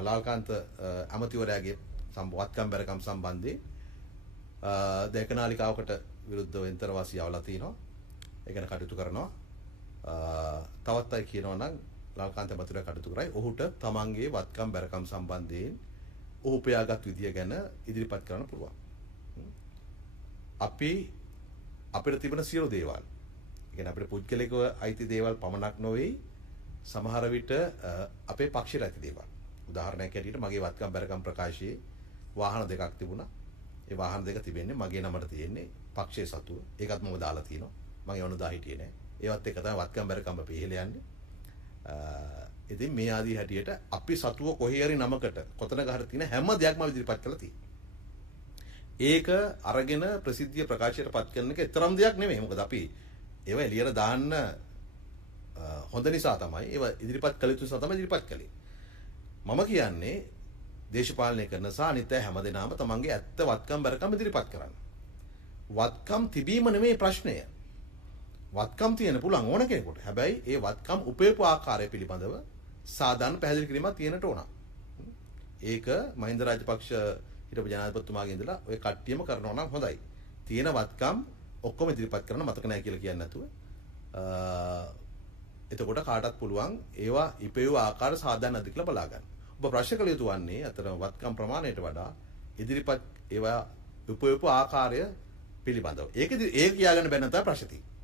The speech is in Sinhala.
ලාල්කාන්ත අමතිවරයාගේ වත්කම් බැරකම් සම්බන්ධයෙන් දෙක නාලිකාවකට විරුද්ධව එන්තරවාසී යවලා තිනවා. ඒ ගැන කටයුතු කරනවා. තවත් අය කියනවා නම් ලාල්කාන්ත අමතිවරයා කටයුතු කරයි. ඔහුට තමන්ගේ වත්කම් බැරකම් සම්බන්ධයෙන් ඔහු උපයාගත් විදිය ගැන ඉදිරිපත් කරන්න පුළුවන්. අපිට තිබෙන සියලු දේවල්, ඒ කියන්නේ අපිට පුද්ගලිකව අයිති දේවල් පමණක් නොවේ, සමහර විට අපේ පක්ෂයට ඇති දේවල්. උදාහරණයක් ඇටියට මගේ වත්කම් බැරකම් ප්‍රකාශයේ වාහන දෙකක් තිබුණා. ඒ වාහන දෙක තිබෙන්නේ මගේ නමට තියෙන්නේ පක්ෂයේ සතුව. ඒකත් මම දාලා තිනවා. මම යවනදා හිටියේ නෑ. ඒවත් එක තමයි වත්කම් බැරකම් අපි ඉහෙල යන්නේ. ඉතින් මේ ආදී හැටියට අපි සතුව කොහේ හරි නමකට කොතනක හරි තියෙන හැම දෙයක්ම ඉදිරිපත් කරලා තියෙනවා. ඒක අරගෙන ප්‍රසිද්ධිය ප්‍රකාශයට පත් කරන එක තරම් දෙයක් නෙමෙයි. මොකද අපි ඒව එළියට දාන්න හොඳ නිසා තමයි ඒව ඉදිරිපත් කළ යුතු නිසා තමයි ඉදිරිපත් කළේ. මම කියන්නේ දේශපාලනය කරන සා අනිත් අය හැමදෙනාම තමන්ගේ ඇත්ත වත්කම් බැරකම් ඉදිරිපත් කරන්න. වත්කම් තිබීම නෙමෙයි ප්‍රශ්නය. වත්කම් තියෙන පුළුවන් ඕන කෙනෙකුට. හැබැයි ඒ වත්කම් උපයපු ආකාරය පිළිබඳව සාධාරණ පැහැදිලි කිරීමක් තියෙනට ඕන. ඒක මහින්ද රාජපක්ෂ හිටපු ජනාධිපතිතුමාගේ ඉඳලා ඔය කට්ටියම කරනවා නම් හොඳයි. තියෙන වත්කම් ඔක්කොම ඉදිරිපත් කරන මතක නැහැ කියලා කියන්නේ නැතුව එතකොට කාටත් පුළුවන් ඒවා ඉපෙව ආකාර සාධාරණ නැද්ද කියලා බලා ගන්න. ඔබ ප්‍රශ්න කළ යුතු වන්නේ අතර වත්කම් ප්‍රමාණයට වඩා ඉදිරිපත් ඒවා උපයපු ආකාරය පිළිබඳව. ඒක කියාගන්න බැන්න තමයි ප්‍රශ්න තියෙන්නේ.